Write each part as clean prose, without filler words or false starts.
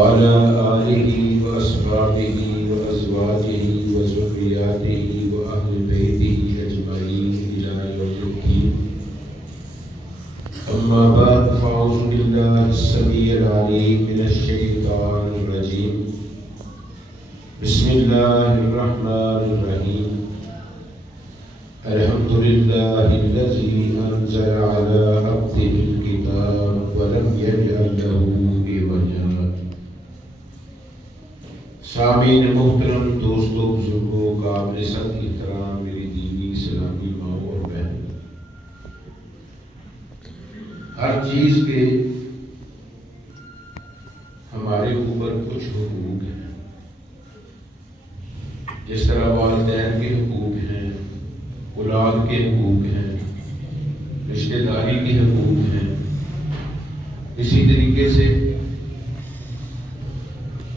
وعلى آله وأصحابه وأزواجه وذرياته وأهل بيته أجمعين إلى يوم الدين. أما بعد فأعوذ بالله السميع العليم من الشيطان الرجيم. بسم الله الرحمن الرحيم. الحمد لله الذي أنزل على عبده الكتاب ولم يجعل له عوجا. سامعین محترم، دوستوں، بزرگوں، قابل صد احترام میری دینی اسلامی ماں اور بہن، ہر چیز کے ہمارے اوپر کچھ حقوق ہیں. جس طرح والدین کے حقوق ہیں، اولاد کے حقوق ہیں، رشتہ داری کے حقوق ہیں، اسی طریقے سے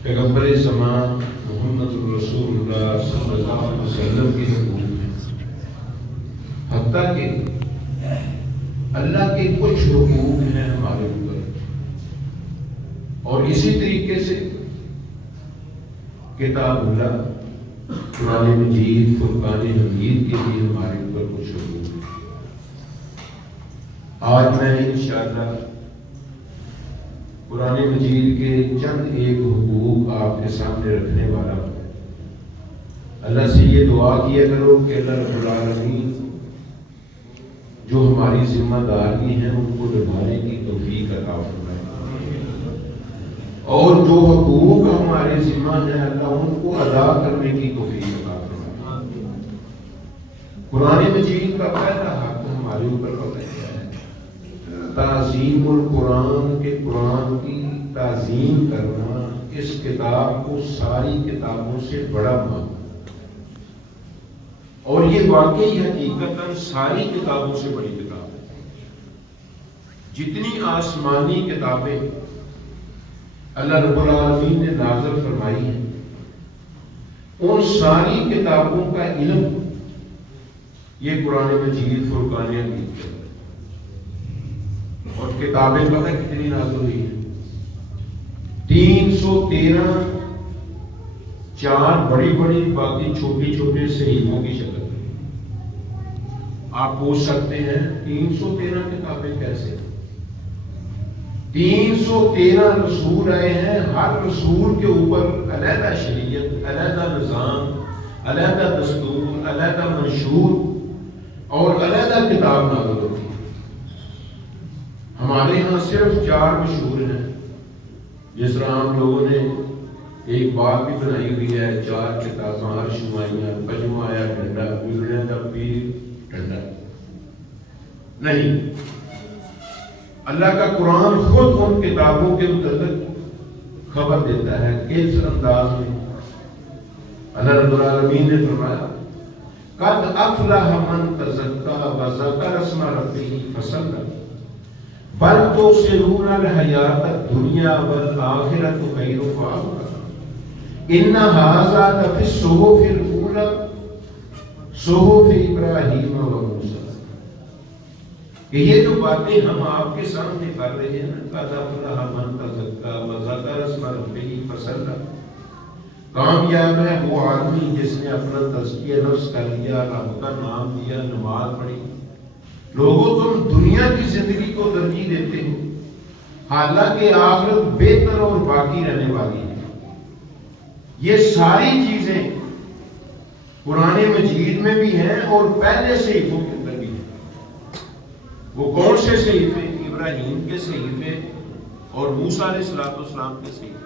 پیغمبر زمان محمد رسول اللہ صلی اللہ علیہ وسلم کے حقوق ہیں. حتیٰ کہ اللہ کے کچھ حقوق ہیں ہمارے اوپر. اور اسی طریقے سے کتاب اللہ قرآن مجید فرقان حمید کے لیے ہمارے اوپر کچھ حقوق ہیں. آج میں انشاءاللہ قرآن مجید کے چند ایک حقوق آپ کے سامنے رکھنے والا ہوں. اللہ سے یہ دعا کیا کرو کہ اللہ رب العالمین جو ہماری ذمہ داری ہیں ان کو نبھانے کی توفیق عطا فرمائے، اور جو حقوق ہمارے ذمہ ہیں اللہ ان کو ادا کرنے کی توفیق عطا فرمائے. قرآن مجید کا پہلا حق ہمارے اوپر پتہ ہے تعظیم القرآن، کے قرآن کی تعظیم کرنا. اس کتاب کو ساری کتابوں سے بڑا مانا، اور یہ واقعی حقیقتاً ساری کتابوں سے بڑی کتاب ہے. جتنی آسمانی کتابیں اللہ رب العالمین نے نازل فرمائی ہیں ان ساری کتابوں کا علم یہ قرآن مجید فرقان حمید ہے. اور کتابیں پتہ کتنی نازل ہوئی ہیں؟ 313، 4 بڑی بڑی، باقی چھوٹی چھوٹے صحیفوں کی شکل میں. آپ پوچھ سکتے ہیں 313 کتابیں کیسے؟ 313 رسول آئے ہیں، ہر رسول کے اوپر علیحدہ شریعت، علیحدہ نظام، علیحدہ دستور، علیحدہ منشور اور علیحدہ کتاب نازل ہوتی ہے. ہمارے ہاں صرف 4 مشہور ہیں. جس طرح عام لوگوں نے ایک بات بھی بنائی ہوئی ہے، 4 کتاباں عرش مائیاں، پجما آیا ڈنڈا، بگڑے دا پیر ڈنڈا. نہیں، اللہ کا قرآن خود ان کتابوں کے متعلق خبر دیتا ہے. کس انداز میں؟ اللہ رب العالمین نے فرمایا قد افلح من تزکا وذکر اسم ربہ فصلی بل تؤثرون الحیاۃ الدنیا والآخرۃ خیر وابقیٰ ان ھذا لفی الصحف الاولی صحف ابراہیم وموسیٰ. کہ یہ جو باتیں ہم آپ کے سامنے کر رہے ہیں نا، قد افلح من تزکا وذکر اسم ربہ فصلی، کامیاب ہے وہ آدمی جس نے اپنا تزکیہ نفس کر لیا، رب کا نام لیا، نماز پڑھی. لوگوں تم دنیا کی زندگی کو ترجیح دیتے ہو، حالانکہ آخرت بہتر اور باقی رہنے والی ہے. یہ ساری چیزیں قرآن مجید میں بھی ہیں اور پہلے صحیفوں کے اندر بھی ہیں. وہ کون سے صحیفے؟ ابراہیم کے صحیفے اور موسیٰ علیہ السلام کے صحیفے.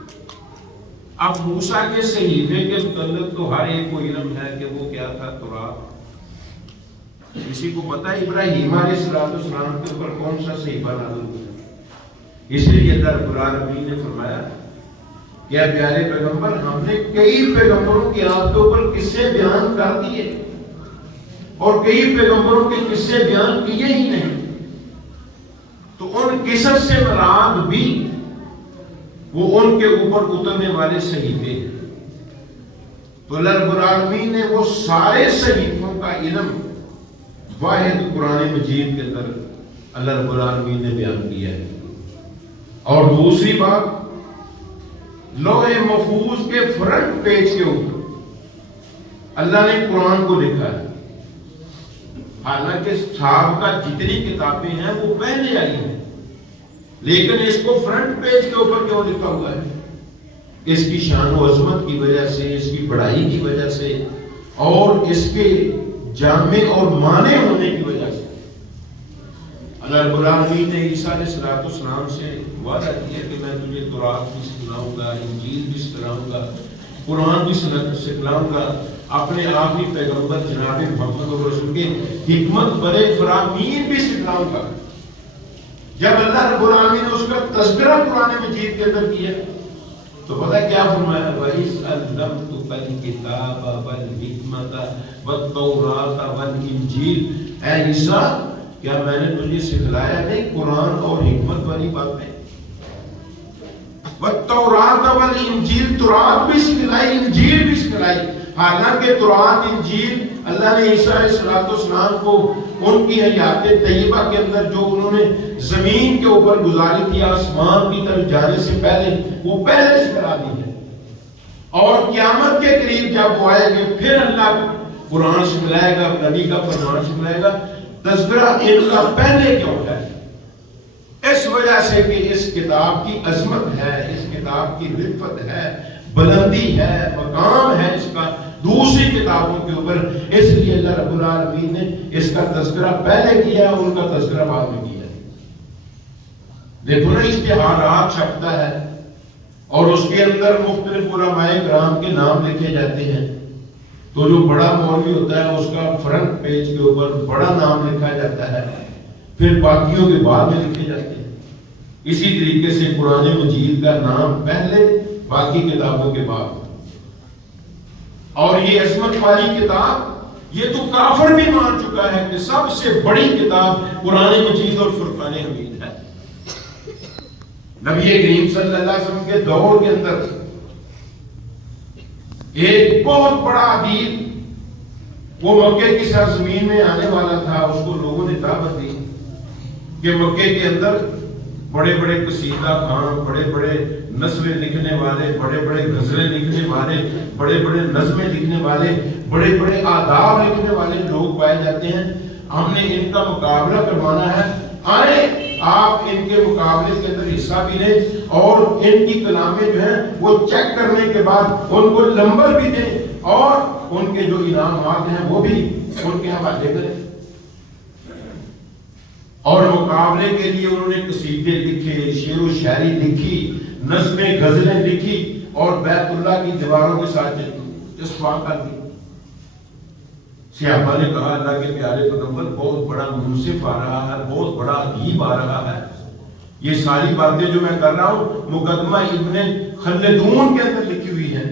اب موسیٰ کے صحیفے کے متعلق تو ہر ایک کو علم ہے کہ وہ کیا تھا، تورات. کسی کو پتہ ہے ابراہیم علیہ السلام کے اوپر کون سا صحیفہ نازل ہوا؟ اس لیے اللہ رب العالمین نے فرمایا کہ اے پیارے پیغمبر، ہم نے کئی پیغمبروں کے آپ کے اوپر قصے بیان کر دیے اور کئی پیغمبروں کے قصے بیان کیے ہی نہیں. تو ان قصص سے مراد بھی وہ ان کے اوپر اترنے والے صحیفے ہیں. تو اللہ رب العالمین نے وہ سارے صحیفوں کا علم واحد قرآن مجید کے اندر اللہ رب العالمین نے بیان کیا ہے. اور دوسری بات، لوح محفوظ کے فرنٹ پیج کے اوپر اللہ نے قرآن کو لکھا ہے. حالانکہ صحابہ کا جتنی کتابیں ہیں وہ پہلے آئی ہیں، لیکن اس کو فرنٹ پیج کے اوپر کیوں لکھا ہوا ہے؟ اس کی شان و عظمت کی وجہ سے، اس کی بڑائی کی وجہ سے، اور اس کے جامع اور معنی ہونے کی وجہ سے. اللہ رب العالمین نے عیسیٰ علیہ السلام سے وعدہ کیا کہ میں تجھے تورات بھی سکھلاؤں گا، انجیل بھی سکھلاؤں گا، قرآن بھی سکھلاؤں گا، اپنے آخری پیغمبر جناب محمد رسول کے حکمت بڑے فرامین بھی سکھلاؤں گا. جب اللہ رب العالمین نے اس کا تذکرہ قرآن مجید کے اندر کیا تو پتہ کیا فرمایا؟ وَإِذْ عَلَّمْتُكَ الْكِتَابَ وَالْحِکْمَةَ وَالتَّوْرَاةَ وَالْإِنجِیلَ. اے عیسیٰ، کیا میں نے تجھے سکھلایا نہیں قرآن اور حکمت والی باتیں؟ وَالتَّوْرَاةَ وَالْإِنجِیلَ، تورات بھی سکھلائی، انجیل بھی سکھلائی. حالانکہ تورات انجیل اللہ نے عیسیٰ علیہ السلام کو ان کی حیات طیبہ کے اندر جو انہوں نے زمین کے اوپر گزاری تھی آسمان کی طرف جانے سے پہلے، وہ پہلے سکھلا دی ہے. اور قیامت کے قریب جب وہ آئے گے پھر اللہ قرآن سکھلائے گا، نبی کا فرمان سکھلائے گا. تذکرہ ان کا پہلے کیوں ہے؟ اس وجہ سے کہ اس کتاب کی عظمت ہے، اس کتاب کی رفت ہے، بلندی ہے، مقام ہے اس کا دوسری کتابوں کے اوپر. اس لیے اللہ رب العالمین نے اس کا تذکرہ پہلے کیا، ان کا تذکرہ بعد میں کیا. دیکھو نا، اشتہارات چھپتا ہے اور اس کے اندر مختلف علماء کرام کے نام لکھے جاتے ہیں. تو جو بڑا مولوی ہوتا ہے اس کا فرنٹ پیج کے اوپر بڑا نام لکھا جاتا ہے، پھر باقیوں کے بعد میں لکھے جاتے ہیں. اسی طریقے سے قرآن مجید کا نام پہلے، باقی کتابوں کے بعد. اور یہ عظمت والی کتاب، یہ تو کافر بھی مان چکا ہے کہ سب سے بڑی کتاب قرآن مجید اور فرقان حمید ہے. نبی کریم صلی اللہ علیہ وسلم کے دور کے اندر ایک بہت بڑا ادیب وہ مکے کی سرزمین میں آنے والا تھا. اس کو لوگوں نے دعوت دی کہ مکے کے اندر بڑے بڑے قصیدہ خان، بڑے بڑے نثریں لکھنے والے، بڑے بڑے غزلیں لکھنے والے، بڑے بڑے نظمیں لکھنے والے، بڑے بڑے آداب لکھنے والے لوگ پائے جاتے ہیں. ہم نے ان کا مقابلہ کروانا ہے، آئے آپ ان کے مقابلے کے اندر حصہ بھی لیں اور ان کی کلامیں جو ہیں وہ چیک کرنے کے بعد ان کو نمبر بھی دیں اور ان کے جو انعامات ہیں وہ بھی ان کے حوالے کریں. اور مقابلے کے لیے انہوں نے قصیدے لکھے، شعر و شاعری لکھی، نظمیں غزلیں لکھی اور بیت اللہ کی دیواروں کے ساتھ اصفا کر دی. صحابہ نے کہا اللہ کے پیارے پیغمبر بہت بڑا منصف آ رہا ہے، بہت بڑا ادیب آ رہا ہے. یہ ساری باتیں جو میں کر رہا ہوں مقدمہ ابن خلدون کے اندر لکھی ہوئی ہیں.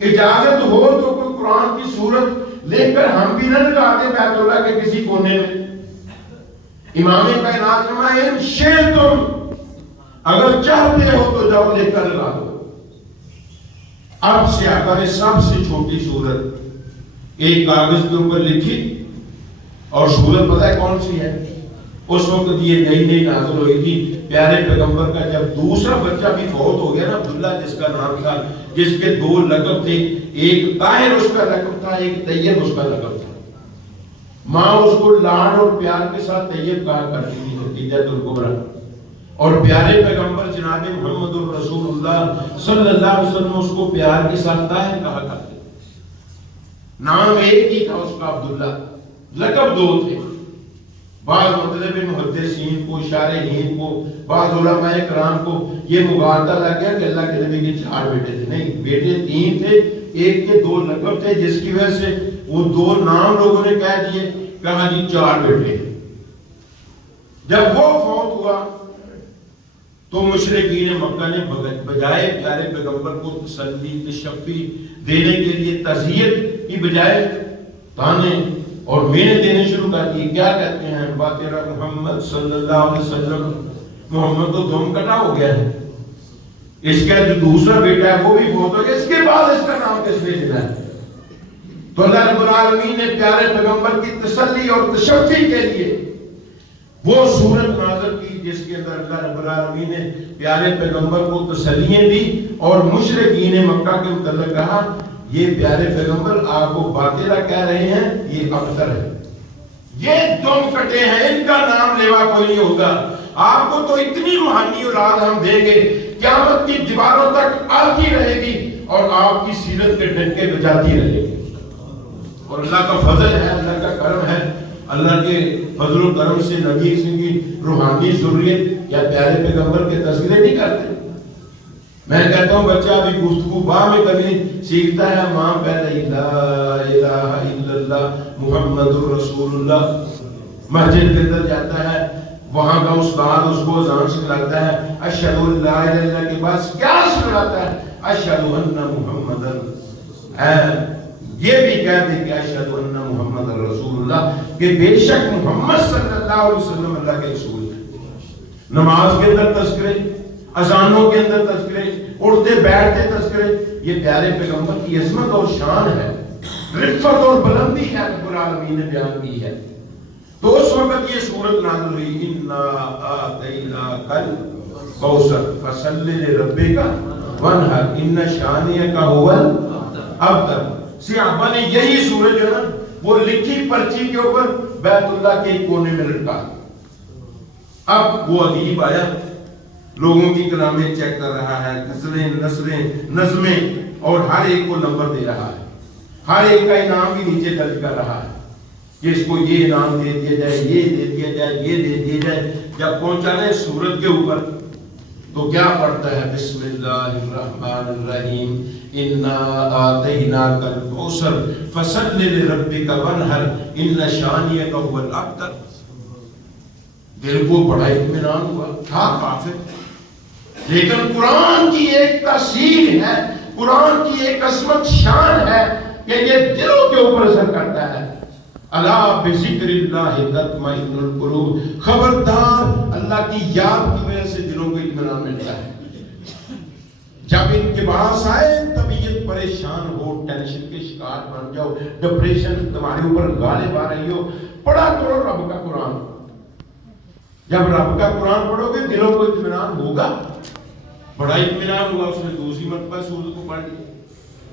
اجازت ہو تو کوئی قرآن کی سورت لے کر ہم بھی نہ لگا دیں بیت اللہ کے کسی کونے میں. امام کائنات فرمایا ان شئتم، اگر چاہتے ہو تو جاؤ لے کر لگا دو. اب صحابہ نے سب سے چھوٹی سورت ایک کاغذ کے اوپر لکھی اور سورت پتہ ہے کون سی ہے؟ اس وقت یہ نئی نئی نازل ہوئی تھی. پیارے پیغمبر کا جب دوسرا بچہ بھی فوت ہو گیا نا، عبداللہ جس کا نام تھا، جس کے دو لقب تھے، ایک طاہر اس کا لقب تھا، ایک طیب اس کا لقب تھا. ماں اس کو لاڈ اور پیار کے ساتھ طیب کہا کرتی تھی، خدیجہ الکبریٰ. اور پیارے پیغمبر جناب محمد الرسول اللہ صلی اللہ علیہ وسلم اس کو پیار کے ساتھ طاہر کہا کرتے. نام ایک ہی تھا اس کا عبداللہ، لقب دو تھے. بعض مطلب محدثین کو، شارحین کو، بعض علماء کرام کو یہ مغالطہ لگ گیا کہ اللہ کے نبی کے 4 بیٹے تھے. نہیں، بیٹے 3 تھے، ایک کے 2 لقب تھے، جس کی وجہ سے وہ 2 نام لوگوں نے کہہ دیے، کہا جی 4 بیٹے. جب وہ فوت ہوا تو مشرکین مکہ نے بجائے پیارے پیغمبر کو تسلی تشفی دینے کے لیے تعزیت کی بجائے تانے اور مینے دینے شروع کر دیے. کیا کہتے ہیں؟ باتیرہ محمد صلی اللہ علیہ وسلم، محمد تو دم کٹا ہو گیا ہے، اس کا جو دوسرا بیٹا ہے وہ بھی فوت ہو گیا، اس کے بعد اس کا نام کس نے دینا ہے؟ تو اللہ رب العالمین نے پیارے پیغمبر کی تسلی اور تشفی کے لیے وہ سورت نازل کی جس کے اندر اللہ رب العالمین نے پیارے پیغمبر کو تسلیاں دی اور مشرکین مکہ کے متعلق کہا یہ پیارے پیغمبر آپ کو باطلا کہہ رہے ہیں، یہ ابتر ہے، یہ دم کٹے ہیں، ان کا نام لیوا کوئی نہیں ہوگا، آپ کو تو اتنی روحانی اولاد ہم دیں گے قیامت کی دیواروں تک آتی رہے گی اور آپ کی سیرت کے ڈنکے بجاتی رہے گی۔ اور اللہ کا فضل ہے، اللہ کا کرم ہے، اللہ کے فضل و کرم سے نبی سنگھ کی روحانی ضروریت یا پیارے پیغمبر کے تذکرے نہیں کرتے۔ میں کہتا ہوں بچہ ابھی گفتگو با میں کبھی سیکھتا ہے، ماں پہلے لا الہ الا اللہ محمد رسول اللہ، مسجد کے اندر جاتا ہے، وہاں کا استاد اس کو اذان سکھلاتا ہے، اشہد ان لا الہ الا اللہ کے بعد کیا سکھلاتا ہے؟ اشہد ان محمدن، یہ بھی کہہ دیں کہ اشہد ان محمد رسول اللہ، کہ بے شک محمد صلی اللہ علیہ وسلم اللہ کے رسول ہے۔ نماز کے اندر تذکرے، اذانوں کے اندر تذکرے، اٹھتے بیٹھتے تذکرے، یہ پیارے پیغمبر کی عظمت اور شان ہے، رفعت اور بلندی ہے، رب العالمین نے بیان کی ہے۔ تو اس وقت یہ سورت نازل ہوئی، انا اعطیناک الکوثر فصل لربک وانحر ان شانئک هو الابتر۔ صحابہ نے یہی سورج جو ہے نا وہ لکھی پرچی کے اوپر بیت اللہ کے کونے میں لٹکا۔ اب وہ ادیب آیا، لوگوں کی کلامیں چیک کر رہا ہے، غزلیں، نثریں، نظمیں، اور ہر ایک کو نمبر دے رہا ہے، ہر ایک کا انعام بھی نیچے درج کر رہا ہے کہ اس کو یہ انعام دے دیا جائے، یہ دے دیا جائے، یہ دے دیا جائے۔ جب پہنچانے سورت کے اوپر تو کیا پڑھتا ہے؟ بسم اللہ الرحمن الرحیم، انا آتیناک الکوثر فصل لربک وانحر ان شانئک هو الابتر۔ دل کو بڑا اطمینان ہوا، تھا کافر، لیکن قرآن کی ایک تاثیر ہے، قرآن کی ایک عظمت شان ہے کہ یہ دلوں کے اوپر اثر کرتا ہے۔ الا بذکر اللہ تطمئن القلوب، خبردار اللہ کی یاد کی وجہ سے دلوں کو اطمینان ملتا ہے۔ جب ان کے پاس آئے طبیعت پریشان ہو، ٹینشن کے شکار بن جاؤ، ڈپریشن تمہارے اوپر غالب آ رہی ہو، پڑھا کرو رب کا قرآن۔ جب رب کا قرآن پڑھو گے دلوں کو اطمینان ہوگا۔ بڑا اطمینان ہوا، اس نے دوسری مرتبہ سورت کو پڑھ لیا،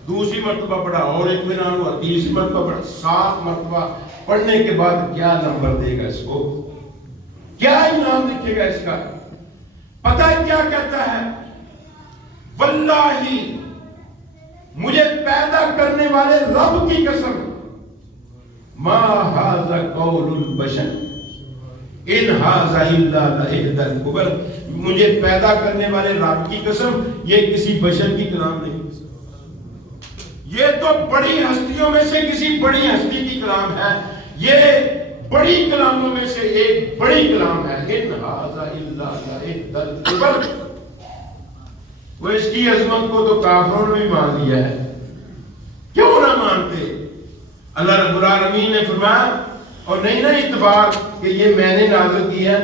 دوسری مرتبہ پڑھا اور اطمینان ہوا، تیسری مرتبہ پڑھا، 7 مرتبہ پڑھنے کے بعد کیا نمبر دے گا اس کو، کیا انعام لکھے گا اس کا؟ پتہ ہے کیا کہتا ہے؟ واللہ مجھے پیدا کرنے والے رب کی قسم، ما ھذا قول البشر ان ھذا الا لإحدى الکبر، مجھے پیدا کرنے والے رب کی قسم یہ کسی بشر کی کلام نہیں، یہ تو بڑی ہستیوں میں سے کسی بڑی ہستی کی کلام ہے، یہ بڑی کلاموں میں سے ایک بڑی کلام ہے۔ ان ھذا الا لإحدى الکبر، وہ اس کی عظمت کو تو کافروں نے بھی مان لیا ہے، کیوں نہ مانتے؟ اللہ رب العالمین نے فرمایا، اور نہیں نہ اعتبار کہ یہ میں نے نازل کی ہے،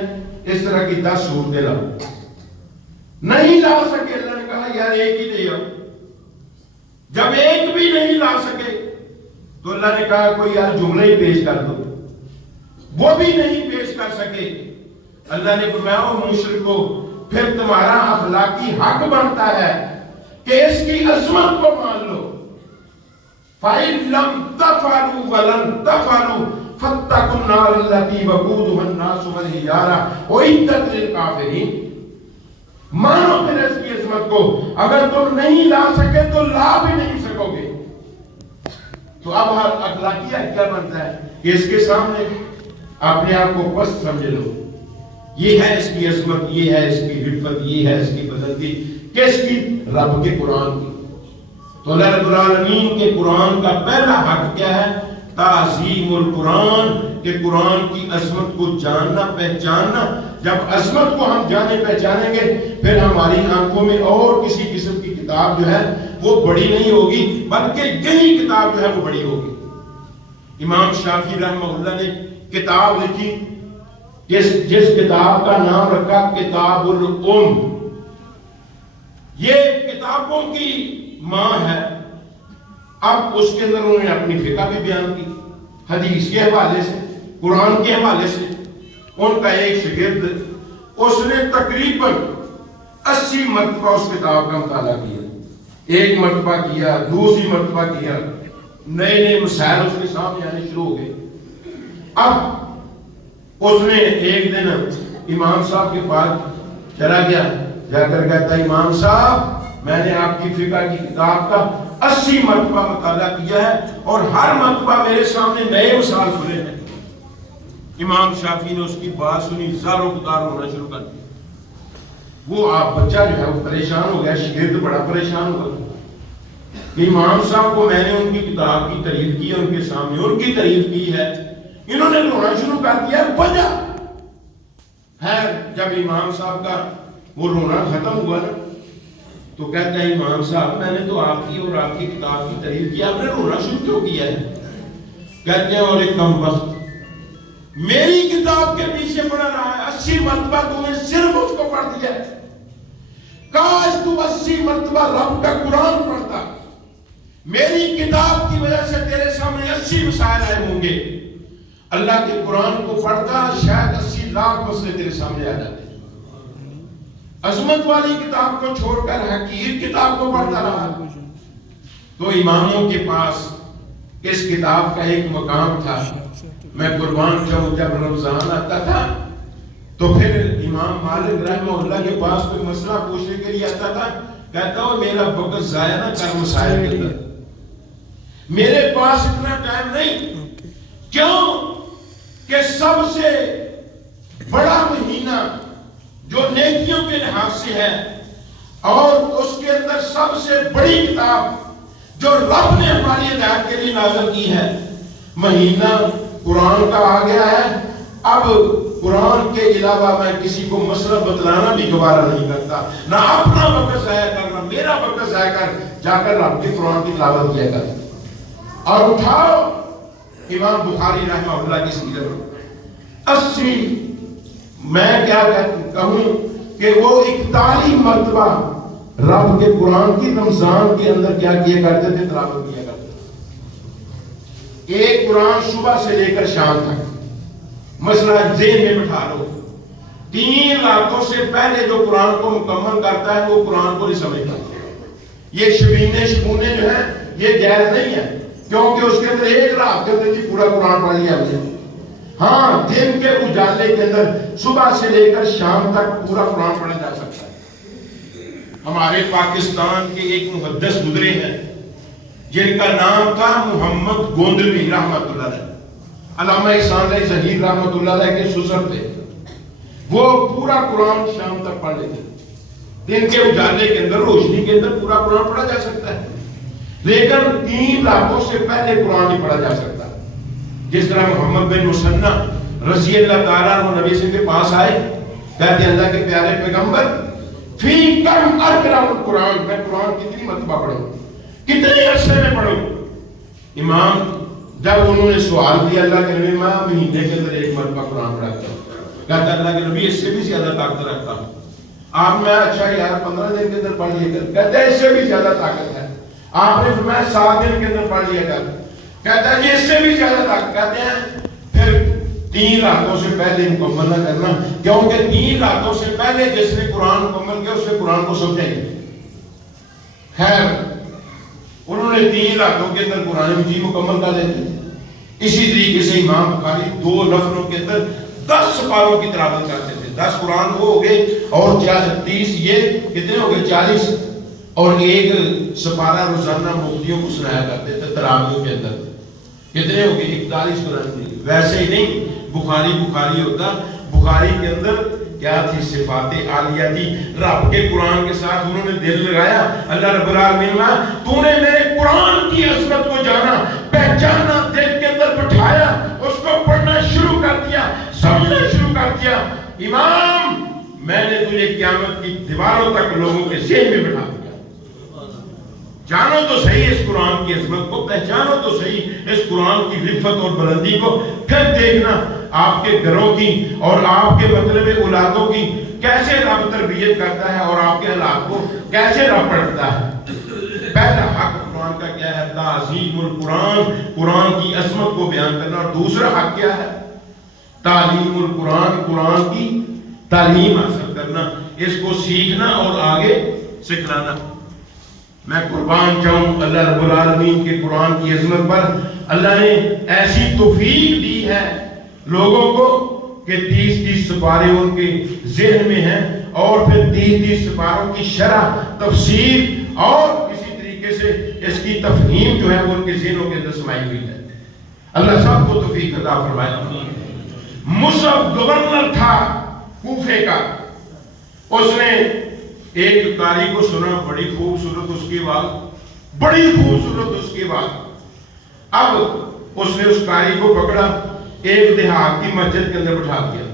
اس طرح کی 10 صورتیں لاؤ، نہیں لا سکے۔ اللہ نے کہا یار ایک ہی لے آؤ۔ جب ایک بھی نہیں لا سکے تو اللہ نے کہا کوئی یار جملہ ہی پیش کر دو، وہ بھی نہیں پیش کر سکے۔ اللہ نے فرمایا مشرکو، پھر تمہارا اخلاقی حق بنتا ہے کہ اس کی عظمت کو مان لو۔ فَإِن لَمْ تَفْعَلُوا وَلَن تَفْعَلُوا فَاتَّقُوا النَّارَ الَّتِي وَقُودُهَا النَّاسُ وَالْحِجَارَةُ أُعِدَّتْ لِلْكَافِرِينَ۔ مانو پھر اس کی عظمت کو، اگر تم نہیں لا سکے تو لا بھی نہیں سکو گے۔ تو اب اخلاقیہ کیا بنتا ہے کہ اس کے سامنے اپنے آپ کو پست سمجھ لو، یہ ہے اس کی عظمت، یہ ہے اس کی رفعت، یہ ہے اس کی بلندی، کس کی؟ رب کے قرآن کی۔ تو اللہ رب العالمین کے قرآن کا پہلا حق کیا ہے؟ تعظیم القرآن، کہ قرآن کی عظمت کو جاننا، پہچاننا۔ جب عظمت کو ہم جانے پہچانیں گے پھر ہماری آنکھوں میں اور کسی قسم کی کتاب جو ہے وہ بڑی نہیں ہوگی، بلکہ یہی کتاب جو ہے وہ بڑی ہوگی۔ امام شافعی رحمہ اللہ نے کتاب لکھی، جس کتاب کا نام رکھا کتاب الام، یہ کتابوں کی ماں ہے۔ اب اس کے اندر انہوں نے اپنی فقہ بھی بیان کی، حدیث کے حوالے سے، قرآن کے حوالے سے، ان کا ایک شاگرد، اس نے تقریباً 80 مرتبہ اس کتاب کا مطالعہ کیا، ایک مرتبہ کیا، دوسری مرتبہ کیا، نئے نئے مسائل اس کے سامنے آنے شروع ہو گئے۔ اب اس نے ایک دن امام صاحب کے پاس چلا گیا، جا کر کہتا امام صاحب میں نے آپ کی فقہ کی کتاب کا 80 مرتبہ مطالعہ کیا ہے اور ہر مرتبہ میرے سامنے نئے مسائل کھلے ہیں۔ امام شافعی نے اس کی بات سنی، زاروں قطار ہونا شروع کر دیا۔ وہ آپ بچہ جو ہے وہ پریشان ہو گیا، شاگرد بڑا پریشان ہو گیا کہ امام صاحب کو میں نے ان کی کتاب کی تعریف کی، ان کے سامنے ان کی تعریف کی ہے، انہوں نے رونا شروع کر دیا۔ وجہ ہے جب امام صاحب کا وہ رونا ختم ہوا نا تو کہتا ہے امام صاحب میں نے تو آپ کی اور آپ کی کتاب کی تعریف کی، آپ نے رونا شروع کیوں کیا ہے؟ کہتے ہیں اور ایک کم وقت میری کتاب کے پیچھے پڑھ رہا ہے، 80 مرتبہ تو نے صرف اس کو پڑھ دیا ہے، کاش تو 80 مرتبہ رب کا قرآن پڑھتا، میری کتاب کی وجہ سے تیرے سامنے 80 مسائل آئے ہوں گے، اللہ کے قرآن کو پڑھتا شاید 80 لاکھ مسئلے تیرے سامنے آ جاتے۔ عظمت والی کتاب کو چھوڑ کر حقیر کتاب کو پڑھتا رہا۔ تو اماموں کے پاس اس کتاب کا ایک مقام تھا، میں قربان جاؤں جب رمضان آتا تھا تو پھر امام مالک رحمہ اللہ کے پاس کوئی مسئلہ پوچھنے کے لیے آتا تھا، کہتا ہوں میرا وقت ضائع نہ کر مسائل کے اندر، میرے پاس اتنا ٹائم نہیں، کیوں کہ سب سے بڑا مہینہ جو نیکیوں کے لحاظ سے ہے اور اس کے اندر سب سے بڑی کتاب جو رب نے ہماری ہدایت کے لیے نازل کی ہے، مہینہ قرآن کا آ گیا ہے۔ اب قرآن کے علاوہ میں کسی کو مسئلہ بتلانا بھی گوارا نہیں کرتا، نہ اپنا وقت ضائع کرنا، میرا وقت ضائع کر جا کر رب کے قرآن کی تلاوت کیا کر۔ اور اٹھاؤ امام بخاری رحمہ اللہ کی سیرت 80، میں کیا کہوں کہ وہ 41 مرتبہ رب کے قرآن کی رمضان کے اندر کیا کیا کرتے تھے، تلاوت کیا کرتے تھے۔ ایک قرآن صبح سے لے کر شام تک، مسئلہ ذہن میں بٹھا لو، 3 راتوں سے پہلے جو قرآن کو مکمل کرتا ہے وہ قرآن کو نہیں سمجھتا۔ یہ شبونے جو ہیں یہ جائز نہیں ہے، کیونکہ اس کے اندر ایک رات کے اندر پورا قرآن پڑھ لیا ہم نے۔ ہاں دن کے اجالے کے اندر صبح سے لے کر شام تک پورا قرآن پڑھا جا سکتا ہے۔ ہمارے پاکستان کے ایک محدث گزرے ہیں جن کا نام تھا محمد گوندلوی رحمۃ اللہ علیہ، علامہ احسان علیہ ظہیر رحمۃ اللہ علیہ کے سسر تھے، وہ پورا قرآن شام تک پڑھ لیتے۔ دن کے اجالے کے اندر روشنی کے اندر پورا قرآن پڑھا جا سکتا ہے، لیکن 3 راتوں سے پہلے قرآن نہیں پڑھا جا سکتا۔ جس طرح محمد بن مسنہ رضی اللہ تعالیٰ عنہ نبی سے کے پاس آئے، کہتے ہیں اللہ کے پیارے پیغمبر فی کم اقرأ القرآن، میں قرآن کتنی مرتبہ پڑھوں، کتنے عرصے میں پڑھوں؟ امام جب انہوں نے سوال دیا اللہ کے نبی، میں مہینے کے اندر 1 مرتبہ قرآن پڑھتا ہوں، کہتا اللہ کے نبی اس سے بھی زیادہ طاقت رکھتا ہوں۔ آپ میں اچھا یار 15 دن کے اندر پڑھ لیا کر، کہتے ہیں اس سے بھی زیادہ طاقت ہے۔ آپ نے فرمایا 7 دن کے اندر پڑھ لیا کر، کہتا ہے جی اس سے بھی زیادہ طاقت۔ کہتے ہیں پھر 3 راتوں سے پہلے مکمل نہ کرنا، کیونکہ 3 راتوں سے پہلے جس نے قرآن مکمل کیا اس نے قرآن کو سمجھیں گے۔ خیر انہوں نے 3 راتوں کے اندر قرآن مجید مکمل کر دیتے تھے۔ اسی طریقے سے امام بخاری 2 نفروں کے اندر 10 سپاروں کی تلاوت کرتے تھے۔ 10 قرآن وہ ہو گئے اور 30 یہ کتنے ہو گئے 40، اور 1 سپارہ روزانہ مفتیوں کو سنایا کرتے تھے تراویح کے اندر، کتنے ہو گئے 41 قرآن۔ ویسے ہی نہیں بخاری ہوتا، بخاری کے اندر کیا تھی صفات عالیہ تھی، رب کے قرآن کے ساتھ انہوں نے دل لگایا۔ اللہ رب العالمین تو نے میرے قرآن کی عظمت کو جانا، پہچانا، دل کے اندر بٹھایا، اس کو پڑھنا شروع کر دیا، سمجھنا شروع کر دیا۔ امام میں نے تجھے قیامت کی دیواروں تک لوگوں کے ذہن میں بٹھا دیا۔ جانو تو صحیح اس قرآن کی عظمت کو، پہچانو تو صحیح اس قرآن کی رفت اور بلندی کو، پھر دیکھنا آپ کے گھروں کی اور آپ کے مطلب اولادوں کی کیسے رب تربیت کرتا ہے اور آپ کے حالات کو کیسے رب پڑھتا ہے۔ پہلا حق قرآن کا کیا ہے؟ تعظیم القرآن، قرآن کی عظمت کو بیان کرنا، اور دوسرا حق کیا ہے؟ تعلیم القرآن، قرآن کی تعلیم حاصل کرنا، اس کو سیکھنا اور آگے سکھلانا۔ میں قربان جاؤں اللہ رب العالمین کے قرآن کی عظمت پر۔ اللہ نے ایسی توفیق دی ہے لوگوں کو کہ 30 سپارے ان کے ذہن میں ہیں، اور پھر 30 سپاروں کی شرح، تفسیر اور کسی طریقے سے اس کی تفہیم جو ہے وہ ان کے ذہنوں کے اندر سمائی ہوئی ہے۔ اللہ سب کو توفیق عطا فرمائے۔ مصعب گورنر تھا کوفے کا، اس نے ایک قاری کو سنا، بڑی خوبصورت اس کی بات، بڑی خوبصورت اس کی بات۔ اب اس نے اس قاری کو پکڑا، ایک دیہات کی مسجد کے اندر بٹھا دیا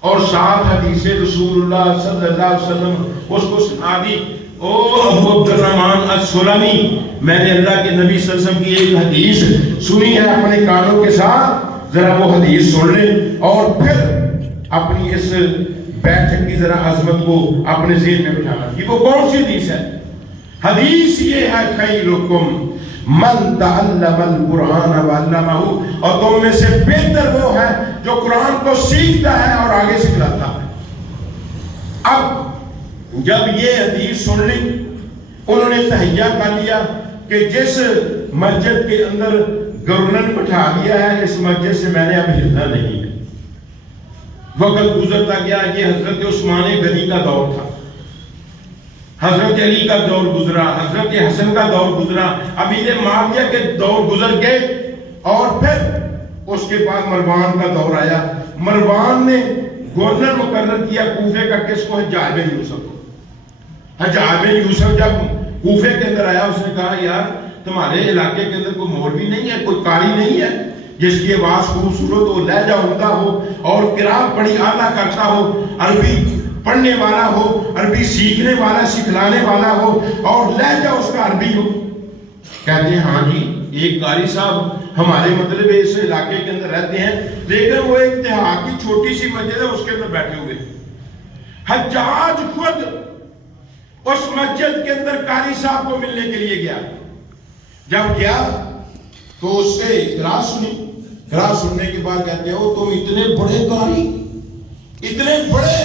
اور 7 حدیث رسول اللہ صلی اللہ علیہ وسلم اس کو سنا دی۔ او ابو عبد الرحمن السلمی، میں نے اللہ کے نبی صلی اللہ علیہ وسلم کی ایک حدیث سنی ہے اپنے کانوں کے ساتھ، ذرا وہ حدیث سن لیں اور پھر اپنی اس بیٹھک کی ذرا عظمت کو اپنے ذہن میں بٹھانا۔ یہ وہ کون سی حدیث ہے؟ حدیث یہ ہے خیرکم من تعلم القرآن وعلمہ، اور تم میں سے بہتر وہ ہے جو قرآن کو سیکھتا ہے اور آگے سکھلاتا ہے۔ اب جب یہ حدیث سن لی، انہوں نے تہیہ کر لیا کہ جس مسجد کے اندر گورنر بٹھا دیا ہے، اس مسجد سے میں نے اب ہلنا نہیں ہے۔ وقت گزرتا گیا، یہ حضرت عثمان غنی کا دور تھا، حضرت علی کا دور گزرا، حضرت حسن کا دور گزرا، امیر معاویہ کے دور گزر گئے، اور پھر اس کے بعد مروان کا دور آیا۔ مروان نے گورنر مقرر کیا کوفے کا، کس کو؟ حجاج بن یوسف کو۔ حجاج بن یوسف جب کوفے کے اندر آیا، اس نے کہا یار تمہارے علاقے کے اندر کوئی مولوی نہیں ہے، کوئی قاری نہیں ہے جس کی آواز خوبصورت ہو، لہجہ عمدہ ہو اور قرات بڑی اعلیٰ کرتا ہو، عربی پڑھنے والا ہو، عربی سیکھنے والا، سکھلانے والا ہو، اور لہجہ اس کا عربی ہو؟ کہتے ہیں ہاں جی ایک قاری صاحب ہمارے مطلب اس علاقے کے اندر رہتے ہیں، لیکن وہ ایک دیہات کی چھوٹی سی مسجد ہے اس کے اندر بیٹھے ہوئے۔ حجاج خود اس مسجد کے اندر قاری صاحب کو ملنے کے لیے گیا۔ جب گیا تو اس سے قرات سنی، قرات سننے کے بعد کہتے ہیں تم اتنے بڑے قاری، اتنے بڑے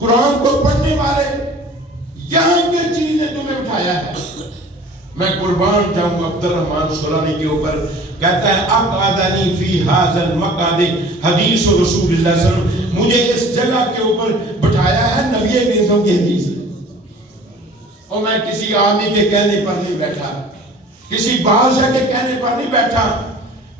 قرآن کو پڑھنے والے، یہاں کے چیز نے تمہیں اٹھایا ہے؟ میں قربان جاؤں عبد الرحمن سلمی کے اوپر، کہتا ہے اقعدنی فی ھذا المقعد حدیث رسول اللہ صلی اللہ علیہ وسلم، مجھے اس جگہ کے اوپر بٹھایا ہے نبی اکرم کی حدیث، اور میں کسی آدمی کے کہنے پر نہیں بیٹھا، کسی بادشاہ کے کہنے پر نہیں بیٹھا،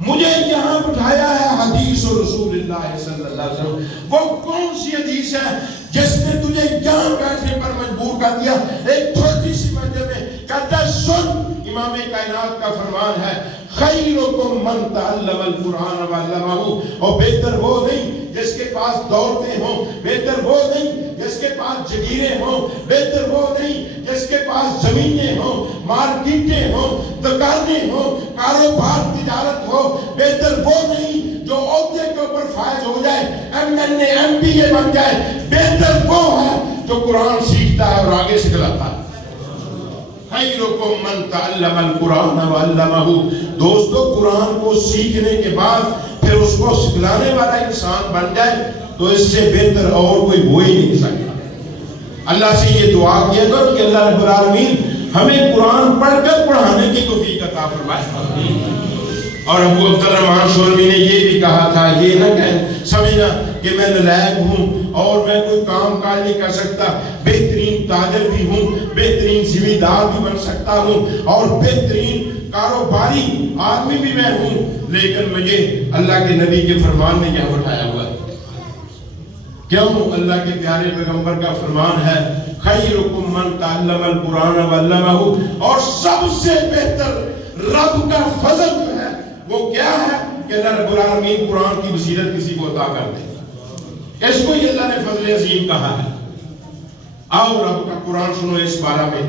مجھے یہاں بٹھایا ہے حدیث رسول اللہ صلی اللہ علیہ وسلم۔ وہ کون سی حدیث ہے جس نے تجھے یہاں بیٹھنے پر مجبور کر دیا؟ ایک چھوٹی سی مسجد میں، کہتا ہے سن، امام کائنات کا فرمان ہے خیرکم من تعلم القرآن وعلمہ، اور بہتر وہ نہیں جس کے پاس دولتیں ہوں، بہتر وہ نہیں جس کے پاس جگیریں ہوں، بہتر وہ نہیں جس کے پاس زمینیں ہوں، مارکیٹیں ہوں، دکانیں ہوں، کاروبار تجارت ہو، بہتر وہ نہیں جو عہدے کے اوپر فائز ہو جائے، MNA MBA بن جائے، بہتر وہ ہے جو قرآن سیکھتا ہے اور آگے سکھلاتا ہے۔ خیرکم من تعلم القرآن وعلمہ، دوستو قرآن کو سیکھنے کے بعد پھر اس کو سکھلانے والا انسان بن جائے تو اس سے بہتر اور کوئی ہو ہی نہیں سکتا۔ اللہ سے یہ دعا کیا کرو کہ اللہ رب العالمین ہمیں قرآن پڑھ کر پڑھانے کی توفیق عطا فرمائے۔ اور ابو عبد الرحمن سلمی نے یہ بھی کہا تھا، یہ نہ کہیں سمجھنا کہ میں نالائق ہوں اور میں کوئی کام کاج نہیں کر سکتا، بہترین تاجر بھی ہوں، بہترین ذمہ دار بھی بن سکتا ہوں اور بہترین کاروباری آدمی بھی میں ہوں، لیکن مجھے اللہ کے نبی کے فرمان نے یہاں بٹھایا ہوا ہے۔ کیوں؟ اللہ کے پیارے پیغمبر کا فرمان ہے خیرکم من تعلم القرآن وعلمہ، اور سب سے بہتر رب کا فضل جو ہے وہ کیا ہے کہ اللہ رب العالمین قرآن کی بصیرت کسی کو عطا کر دے، اس کو یہ اللہ نے فضل عظیم کہا ہے۔ آؤ رب کا قرآن سنو اس بارہ میں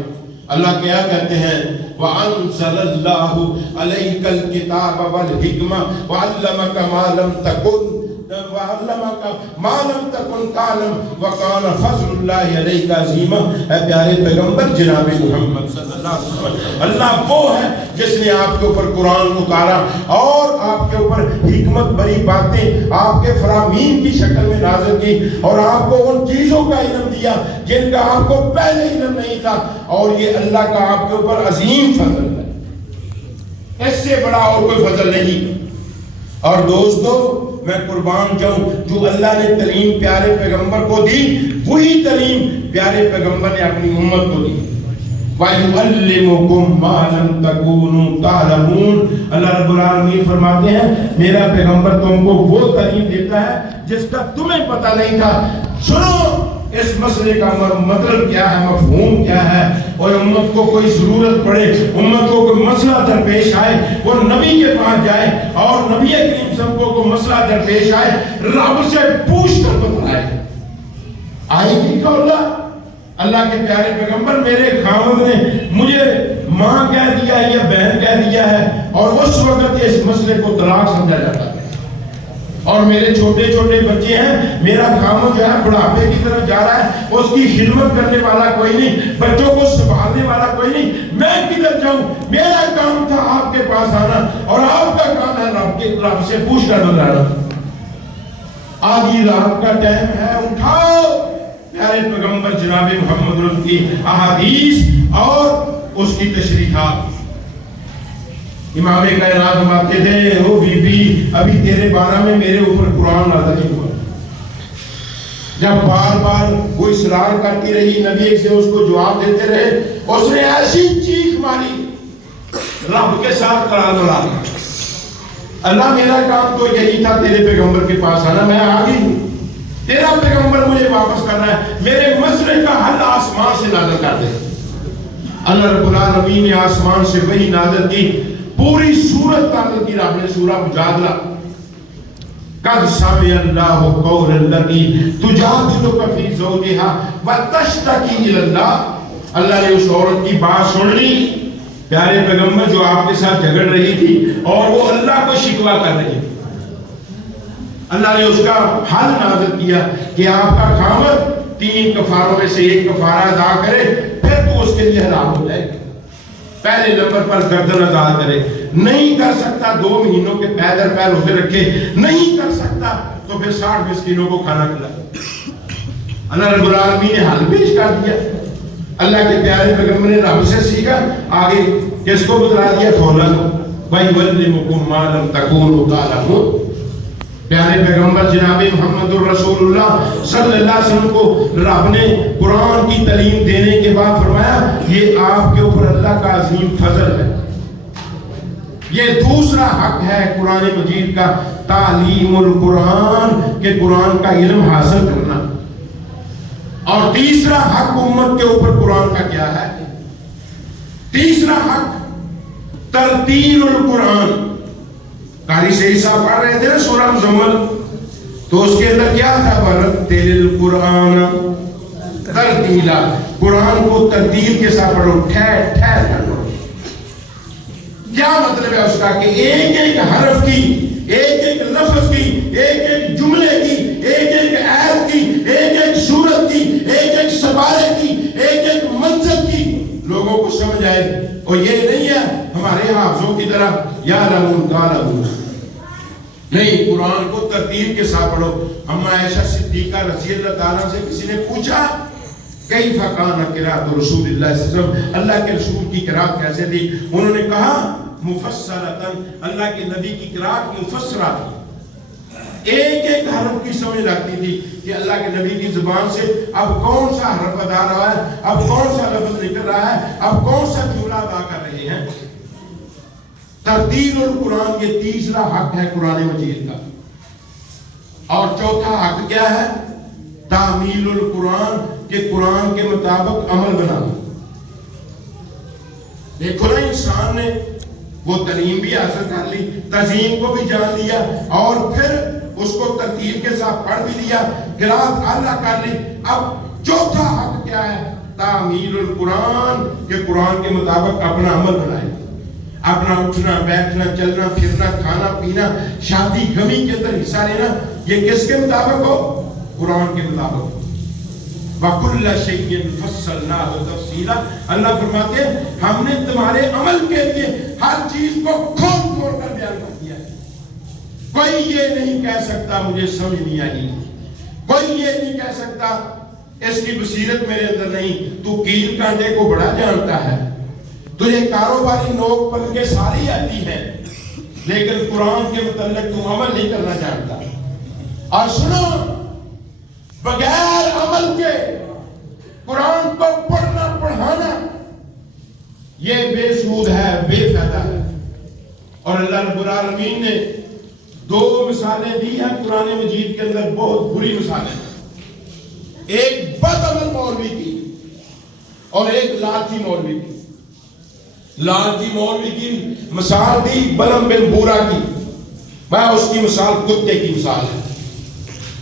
اللہ کیا کہتے ہیں، وَأَنزَلَ اللَّهُ عَلَيْكَ الْكِتَابَ وَالْحِكْمَةَ وَعَلَّمَكَ مَا لَمْ تَكُنْ وعلمک ما لم تکن تعلم وکان فضل اللہ علیک عظیما۔ اے پیارے پیغمبر جناب محمد صلی اللہ علیہ وسلم، اللہ وہ ہے جس نے آپ کے اوپر قرآن اتارا اور آپ کے اوپر حکمت بری باتیں آپ کے فرامین کی شکل میں نازل کی، اور آپ کو ان چیزوں کا علم دیا جن کا آپ کو پہلے علم نہیں تھا، اور یہ اللہ کا آپ کے اوپر عظیم فضل ہے، اس سے بڑا اور کوئی فضل نہیں۔ اور دوستو میں قربان جاؤں، جو اللہ نے تعلیم پیارے پیغمبر کو دی وہی تعلیم پیارے پیغمبر نے اپنی امت کو دی۔ وَيُعَلِّمُكُمْ مَا لَمْ تَكُونُوا تَعْلَمُونَ۔ اللہ رب العالمین فرماتے ہیں میرا پیغمبر تم کو وہ تعلیم دیتا ہے جس کا تمہیں پتہ نہیں تھا۔ سنو اس مسئلے کا مطلب کیا ہے، مفہوم کیا ہے، اور امت کو کوئی ضرورت پڑے، امت کو کوئی مسئلہ درپیش آئے، وہ نبی کے پاس جائے، اور نبی کریم سب کو کوئی مسئلہ درپیش آئے رب سے پوچھ کر بتلائے۔ آئی کی قولہ اللہ کے پیارے پیغمبر میرے خاوند نے مجھے ماں کہہ دیا ہے یا بہن کہہ دیا ہے، اور اس وقت اس مسئلے کو طلاق سمجھا جاتا ہے، اور میرے چھوٹے چھوٹے بچے ہیں، میرا خاوند جو ہے بڑھاپے کی طرف جا رہا ہے، اس کی خدمت کرنے والا کوئی نہیں، بچوں کو سنبھالنے والا کوئی نہیں، میں کدھر جاؤں؟ میرا کام تھا آپ کے پاس آنا، اور آپ کا کام ہے رب سے پوچھ کر بتانا۔ آدھی رات کا ٹائم ہے، اٹھاؤ پیارے پیغمبر جناب محمد رسول کی احادیث اور اس کی تشریحات۔ امام کائنات فرماتے تھے او بی بی ابھی تیرے بارہ میں میرے اوپر قرآن نازل نہیں ہوا۔ جب بار بار وہ اصرار کرتی رہی، نبی سے اس کو جواب دیتے رہے، اس نے ایسی چیخ ماری رب کے ساتھ قرار ملا، اللہ میرا کام تو یہی تھا تیرے پیغمبر کے پاس آنا، میں آ گئی ہوں، تیرا پیغمبر مجھے واپس کرنا ہے، میرے مسئلے کا حل آسمان سے نازل کر دے۔ اللہ رب العالمین نے آسمان سے وحی نازل کی، پوری سورت نازل کی، رب نے سورہ مجادلہ قد سمع اللہ قول التی تجادلک فی زوجہا وتشتکی الی اللہ۔ اللہ نے اس عورت کی بات سن لی، پیارے پیغمبر جو آپ کے ساتھ جھگڑ رہی تھی اور وہ اللہ کو شکوہ کر رہی تھی، اللہ نے اس کا حل نازل کیا کہ آپ کا خاوند 3 کفاروں میں سے ایک کفارہ ادا کرے، پھر تو اس کے لیے حرام ہو جائے گا۔ پہلے نمبر پر گردن آزاد کرے، نہیں کر سکتا 2 مہینوں کے پیدر پیر اسے رکھے، نہیں کر سکتا تو پھر 60 مسکینوں کو کھانا کھلائے۔ اللہ رب العالمین نے حل پیش کر دیا۔ اللہ کے پیارے پیغمبر نے رب سے سیکھا، آگے کس کو بتلا دیا؟ کھولا کو وَيُعَلِّمُكُم مَّا لَمْ تَكُونُوا تَعْلَمُونَ۔ پیارے پیغمبر جناب محمد الرسول اللہ صلی اللہ علیہ وسلم کو رب نے قرآن کی تعلیم دینے کے بعد فرمایا یہ آپ کے اوپر اللہ کا عظیم فضل ہے۔ یہ دوسرا حق ہے قرآن مجید کا، تعلیم القرآن، کہ قرآن کا علم حاصل کرنا۔ اور تیسرا حق امت کے اوپر قرآن کا کیا ہے؟ تیسرا حق ترتیل القرآن۔ قاری صحیح صاحب پڑھ رہے تھے نا سورہ مزمل، تو اس کے اندر کیا تھا؟ وَرَتِّلِ الْقُرْآنَ ترتیلا، قرآن کو ترتیل کے ساتھ پڑھو، ٹھہر ٹھہر کر پڑھو۔ کیا مطلب ہے اس کا؟ کہ ایک ایک حرف کی، ایک ایک لفظ کی، ایک ایک جملے کی، ایک ایک آیت کی، ایک ایک سورت کی، ایک ایک سپارے کی، ایک ایک منزل کی لوگوں کو سمجھ آئے۔ اور یہ نہیں ہے ہمارے حافظوں کی طرح یا لمون کا لمون، نہیں، قرآن کو ترتیل کے ساتھ پڑھو۔ اما عائشہ صدیقہ رضی اللہ تعالیٰ سے کسی نے پوچھا کیف کان قراءۃ رسول اللہ صلی اللہ علیہ وسلم، اللہ کے رسول کی قراءت کیسے تھی؟ انہوں نے کہا مفصلۃ، اللہ کے نبی کی قراءت مفصلہ تھی، ایک ایک حرف کی سمجھ لگتی تھی کہ اللہ کے نبی کی زبان سے اب کون سا حرف ادا رہا ہے، اب کون سا لفظ نکل رہا ہے، اب کون سا جملہ ادا کر رہے ہیں۔ ترتیل القرآن یہ تیسرا حق ہے قرآن مجید کا۔ اور چوتھا حق کیا ہے؟ تعمیل القرآن، کہ قرآن کے مطابق عمل بنانا۔ دیکھو نا، انسان نے وہ تعلیم بھی حاصل کر لی، تزئین کو بھی جان لیا، اور پھر اس کو ترتیب کے ساتھ پڑھ بھی لیا، قرات اعلیٰ کر لی۔ اب چوتھا حق کیا ہے؟ تعمیل القرآن، کہ قرآن کے مطابق اپنا عمل بنائے۔ اپنا اٹھنا بیٹھنا چلنا پھرنا کھانا پینا شادی غمی کے اندر حصہ لینا، یہ کس کے مطابق ہو؟ قرآن کے مطابق ہو۔ وَكُلَّ شَيْءٍ فَصَّلْنَاهُ تَفْصِيلًا، اللہ فرماتے ہیں ہم نے تمہارے عمل کے لیے ہر چیز کو کھول کھول کر بیان کر دیا ہے۔ کوئی یہ نہیں کہہ سکتا مجھے سمجھ نہیں آئی، کوئی یہ نہیں کہہ سکتا اس کی بصیرت میرے اندر نہیں۔ تو کیل کانٹے کو بڑا جانتا ہے، تجھے کاروباری نوک پل کے ساری آتی ہے، لیکن قرآن کے متعلق تو عمل نہیں کرنا جانتا۔ اور سنو، بغیر عمل کے قرآن کو پڑھنا پڑھانا یہ بے سود ہے، بے فائدہ ہے۔ اور اللہ رب العالمین نے دو مثالیں دی ہیں قرآن مجید کے اندر، بہت بری مثالیں، ایک بد عمل مولوی کی اور ایک لالچی مولوی کی۔ لالچی مولوی کی مثال دی بلم بن بورا کی، میں اس کی مثال کتے کی مثال ہے،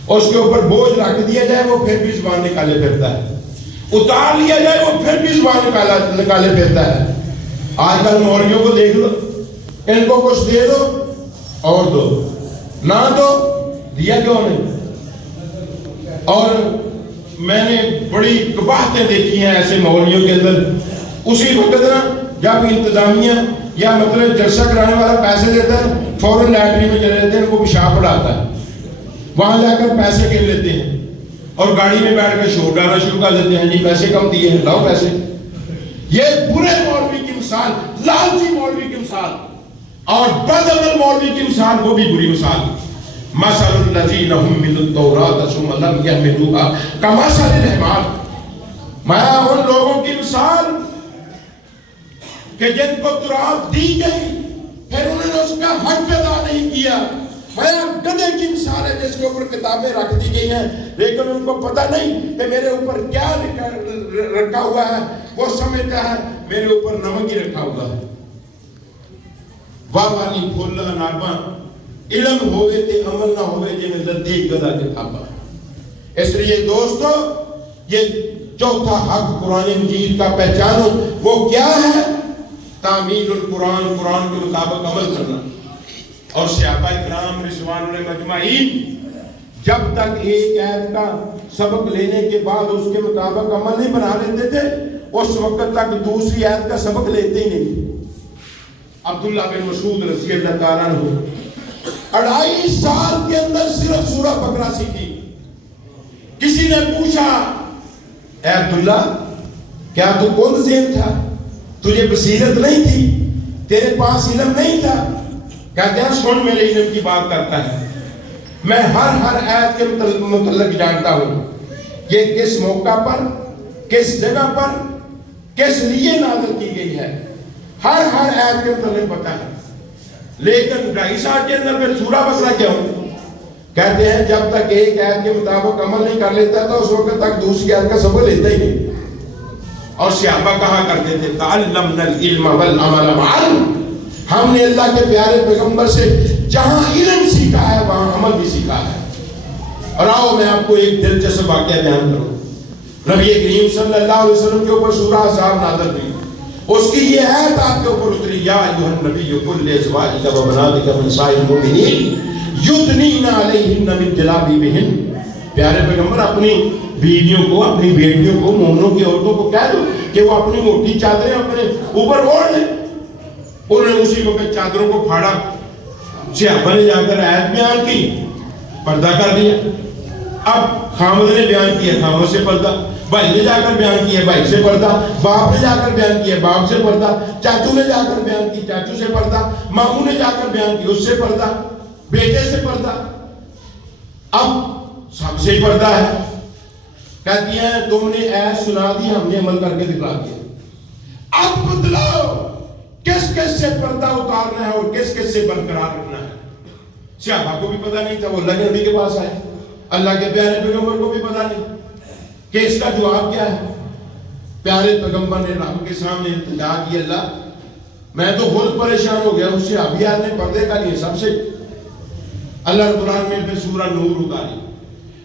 اور اس کے اوپر بوجھ رکھ دیا جائے وہ پھر بھی زبان نکالے پھرتا ہے، اتار لیا جائے وہ پھر بھی زبان نکالے پھرتا ہے۔ آج کل مولویوں کو دیکھ لو، ان کو کچھ دے دو اور دو، نہ دو دیا کیوں نہیں۔ اور میں نے بڑی قباحتیں دیکھی ہیں ایسے مولویوں کے اندر، اسی وقت نا جب انتظامیہ یا مطلب جلسہ کرانے والا پیسے دیتا ہے فوراً لیٹرین میں چلے جاتے ہیں، وہ پیشاب پڑاتا ہے، وہاں جا کر پیسے گر لیتے ہیں اور گاڑی میں بیٹھ کر شور ڈالنا شروع کر دیتے ہیں، جی پیسے کم دیے ہیں لاؤ پیسے۔ یہ برے مولوی کی مثال، لالچی مولوی کی مثال، اور بد عمل مولوی کی مثال وہ بھی بری مثال۔ مثل الذین حملوا التوراۃ ثم لم یحملوها کمثل الحمار، میں ان لوگوں کی مثال کہ جن کو تورات دی گئی پھر انہوں نے اس کا حق ادا نہیں کیا، میں گدھے کی مثال ہے جس کے اوپر کتابیں رکھ دی گئی ہیں لیکن ان کو پتہ نہیں کہ میرے اوپر کیا رکھا ہوا ہے، وہ سمجھتا ہے میرے اوپر نمک ہی رکھا ہوا ہے۔ واہ والی پھولا نارباں علم ہوئے تے عمل نہ ہوئے جی میں لدی گدھا کتاباں۔ اس لیے دوستو یہ چوتھا حق قرآن مجید کا پہچانو، وہ کیا ہے؟ تعمیل القرآن، قرآن کے مطابق عمل کرنا۔ اور صحابہ کرام رضوان اللہ مجمعین جب تک ایک آیت کا سبق لینے کے بعد اس کے مطابق عمل نہیں بنا لیتے تھے، اس وقت تک دوسری آیت کا سبق لیتے ہی نہیں۔ عبداللہ بن مسعود رضی اللہ تعالیٰ عنہ 2.5 سال کے اندر صرف سورہ بقرہ سیکھی۔ کسی نے پوچھا اے عبداللہ کیا تو کون ذہن تھا، تجھے بصیرت نہیں تھی، تیرے پاس علم نہیں تھا؟ کہتے ہیں سن میرے علم کی بات کرتا ہے، میں ہر آیت کے متعلق جانتا ہوں، یہ کس موقع پر، کس جگہ پر، کس لیے نازل کی گئی ہے، ہر آیت کے متعلق پتا ہے۔ لیکن 2.5 سال کے اندر پھر سورہ بقرہ کیا ہوں؟ کہتے ہیں جب تک ایک آیت کے مطابق عمل نہیں کر لیتا تھا اس وقت تک دوسری آیت کا سبق لیتا ہی نہیں۔ اور صحابہ کہا کرتے تھے تعلمنا العلم والعمل معا، ہم نے اللہ کے پیارے پیغمبر سے جہاں علم سیکھا ہے وہاں عمل بھی سیکھا ہے۔ اور آؤ میں آپ کو ایک دلچسپ واقعہ بیان کروں۔ نبی کریم صلی اللہ علیہ وسلم کے اوپر سورہ احزاب نازل ہوئی، اس کی یہ آیت آپ کے اوپر اتری، یا ایھا النبی قل لازواجک وبناتک ونساء المؤمنین یدنین علیہن من جلابیبہن، پیارے پیغمبر اپنی بیویوں کو، اپنی بیٹیوں کو، مومنوں کی عورتوں کو کہہ دو کہ وہ اپنی موٹی چادریں اپنے اوپر اوڑھ لیں۔ انہوں نے اسی وقت چادروں کو پھاڑا، صحابہ نے جا کر آیت بیان کی، پردہ کر دیا۔ اب خامد نے بیان کیا خامد سے پردہ، بھائی نے جا کر بیان کیا بھائی سے پردہ، باپ نے جا کر بیان کیا باپ سے پردہ، چاچو نے جا کر بیان کی چاچو سے پردہ، ماموں نے جا کر بیان کی اس سے پردہ، بیٹے سے پردہ، اب سب سے پردہ ہے۔ کہتی ہیں تم نے ایس سنا دی، ہم نے عمل کر کے دکھا دیا، اب بتلاؤ کس کس سے پردہ اتارنا ہے اور کس کس سے برقرار رکھنا ہے۔ صحابہ کو بھی پتہ نہیں تھا، وہ اللہ کے نبی کے پاس آئے، اللہ کے پیارے پیغمبر کو بھی پتہ نہیں کہ اس کا جواب کیا ہے۔ پیارے پیغمبر نے رب کے سامنے التجا کی، اللہ میں تو خود پریشان ہو گیا، اس سے ابھی نے پردے کا لیے سب سے۔ اللہ رب العالمین نے سورہ نور اتاری،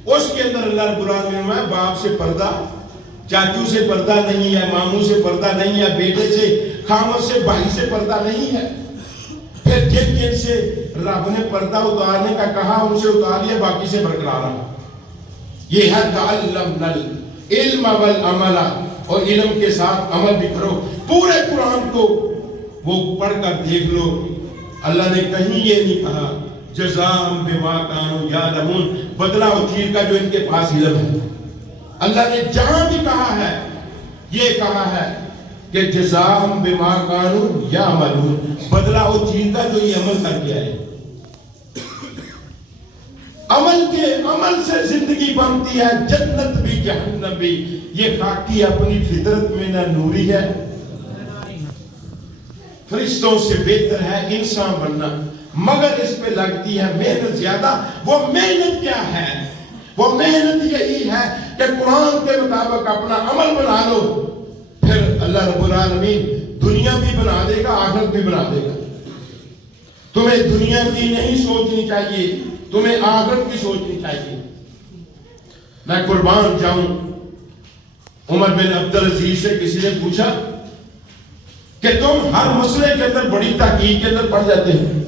اس کے اندر اللہ رب العالمین میں باپ سے پردہ، چاچو سے پردہ نہیں ہے، ماموں سے پردہ نہیں ہے، بیٹے سے، خامد سے، بھائی سے پردہ نہیں ہے۔ پھر جن جن سے رب نے پردہ اتارنے کا کہا ان سے اتار لیا، باقی سے برقرار رہا۔ یہ ہے تعلمنا العلم والعمل، اور علم کے ساتھ عمل بھی کرو۔ پورے قرآن کو وہ پڑھ کر دیکھ لو، اللہ نے کہیں یہ نہیں کہا جزاء بما کانوا یعلمون، بدلہ اس چیز کا جو ان کے پاس علم ہے۔ اللہ نے جہاں بھی کہا ہے یہ کہا ہے کہ جزاء بما کانوا یعملون، بدلہ اس چیز کا جو یہ عمل کر کے آئے۔ عمل سے زندگی بنتی ہے، جنت بھی جہنم بھی۔ یہ خاکی اپنی فطرت میں نہ نوری ہے، فرشتوں سے بہتر ہے انسان بننا، مگر اس پہ لگتی ہے محنت زیادہ۔ وہ محنت کیا ہے؟ وہ محنت یہی ہے کہ قرآن کے مطابق اپنا عمل بنا لو، پھر اللہ رب العالمین دنیا بھی بنا دے گا، آخرت بھی بنا دے گا۔ تمہیں دنیا کی نہیں سوچنی چاہیے، تمہیں آخرت کی سوچنی چاہیے۔ میں قربان جاؤں، عمر بن عبدالعزیز سے کسی نے پوچھا کہ تم ہر مسئلے کے اندر بڑی تحقیق کے اندر پڑ جاتے ہیں،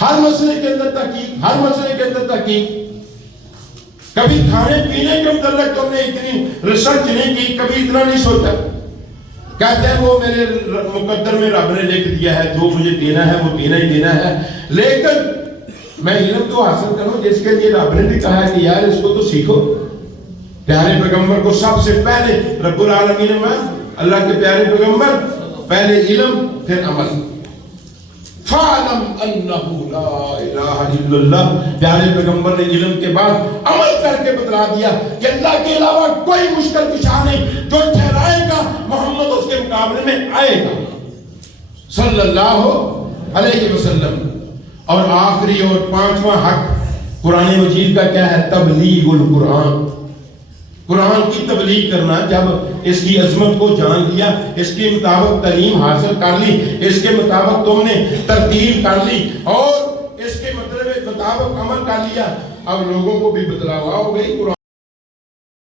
ہر مسئلے کے اندر تحقیق، ہر مسئلے کے اندر تحقیق، کبھی کھانے پینے کے متعلق تم نے اتنی ریسرچ نہیں کی، کبھی اتنا نہیں سوچا۔ کہتے ہیں وہ میرے مقدر میں رب نے لکھ دیا ہے، جو مجھے دینا ہے وہ دینا ہی دینا ہے، لیکن میں علم تو حاصل کروں جس کے لیے رب نے بھی کہا ہے کہ یار اس کو تو سیکھو۔ پیارے پیغمبر کو سب سے پہلے رب العالمین میں اللہ کے پیارے پیغمبر پہلے علم پھر عمل۔ فَعْلَمْ أَنَّهُ لَا إِلَٰهَ إِلَّا اللَّهُ، پیارے پیغمبر نے علم کے بعد عمل کر کے بتلا دیا کہ اللہ کے علاوہ کوئی مشکل کشا نہیں، جو ٹھہرائے گا محمد اس کے مقابلے میں آئے گا صلی اللہ علیہ وسلم۔ اور آخری اور پانچواں حق قرآن مجید کا کیا ہے؟ تبلیغ القرآن، قرآن کی تبلیغ کرنا۔ جب اس کی عظمت کو جان لیا، اس کے مطابق تعلیم حاصل کر لی، اس کے مطابق تم نے ترتیب کر لی اور اس کے مطابق عمل کر لیا، اب لوگوں کو بھی بتلاوا ہو گئی۔ قرآن